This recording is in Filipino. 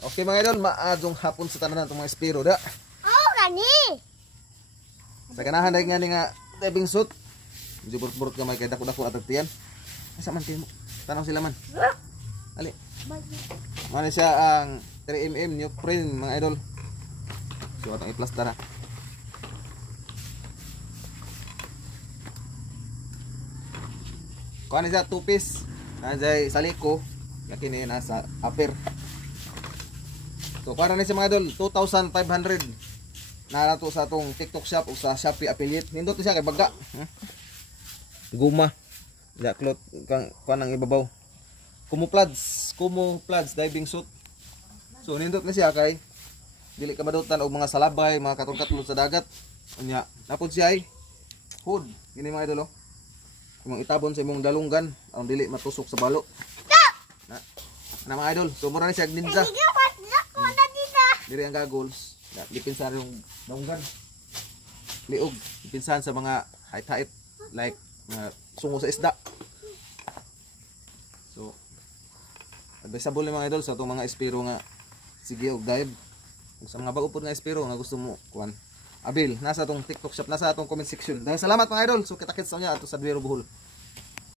Okay mga idol, maadong hapon sa tanan itong mga espiro da. Oh, gani. Sa ganahan dahil nga ni nga diving suit. Medyo burot-burot ka may kaya dako-dako at tiyan. Asa man mo? Tanaw sila man. Ali. Mano siya ang 3mm new print mga idol. So atong i-plaster na. Kuha na siya 2 piece. Nandiyan sa liko. Yakin na nasa upper. So para na siya mga idol, 2,500. Narato sa atong TikTok shop o sa Shopee affiliate. Nindot siya kay baga. Guma. Da cloth kang kuan ang ibabaw. Kumu Plaids diving suit. So nindot na siya kay dili ka madutan og mga salabay, mga katong-katlon sa dagat. Unya, napod siya ay hood. Gini mga idol oh. Kung itabon sa imong dalunggan, ang dili matusok sa balo. Na mga idol, so mura na siya ninja. Diri ang goggles. Dipinsan yung dalunggan. Liog, dipinsan sa mga height like sungo sa isda. So advisable ni mga idol sa itong mga espiro nga sige og dive. Kung sa mga bago po nga espiro nga gusto mo kuan, abil nasa atong TikTok shop, nasa atong comment section. Dahil salamat mga idol. So kita-kits sa inyo ato sa Duero Bohol.